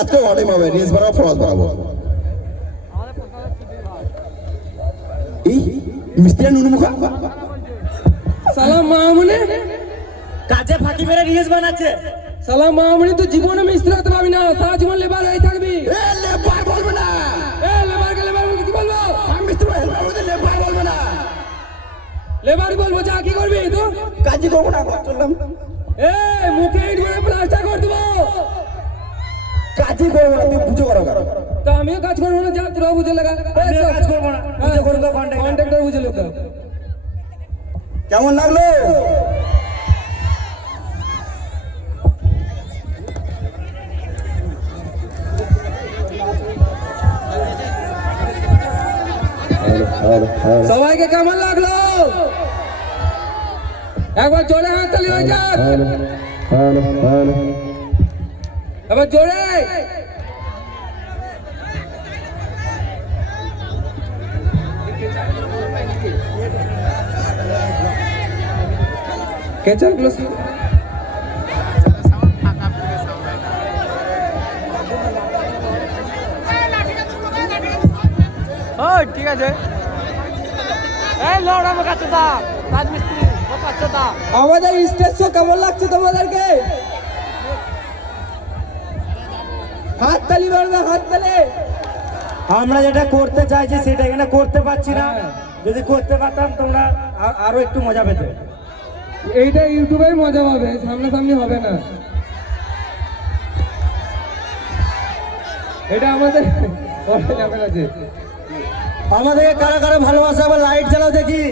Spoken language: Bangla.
আজকে অনেক হবে রিলস বানাবো ফরজ বানাবো এই মিস্টার নুনু মুখা সালাম মামুনি কাজে ফাঁকি মেরে রিলস বানাচ্ছে। সালাম মামুনি তো জীবনে মিস্ত্রি হতে পারবি না, সারা জীবন লেবার হয়ে থাকবি। এ লেবার বলবে না, এ লেবারকে লেবার বলতে কি বলবো? আমি মিস্ত্রি হেল্পার বলতে লেবার বলবে না, লেবারই বলবো। যা কি করবি তো? কাজই করবো না চললাম। এ মুখে ইট করে প্লাস্টার করে দেবো। কাজই করবো না, তুই বুঝো করো তো আমিও কাজ করবো না, যা তোরাও বুঝে লাগা। আমিও কাজ করবো না, বুঝে করবো কন্ট্রাক্টর বুঝে লোক। কেমন লাগলো? সবাইকে কেমন লাগলো? একবার জোরে হাততালি হয়ে যাক। এবার জোরে। কেচারগুলো ঠিক আছে। এই লড়া বোকাচোদা রাজমিস্ত্রি বোকাচোদা। আমাদের স্টেজ শো কেমন লাগছে তোমাদেরকে? হাততালি মারবে, হাততালি। আমরা যেটা করতে চাইছি সেটা এখানে করতে পারছি না। যদি করতে পারতাম তোমরা আরো একটু মজা পেতে। এইটা ইউটিউবে মজা পাবে, সামনাসামনি হবে না। এটা আমাদের আছে। আমাদেরকে কারা কারা ভালোবাসা, আবার লাইট জ্বালাও দেখি।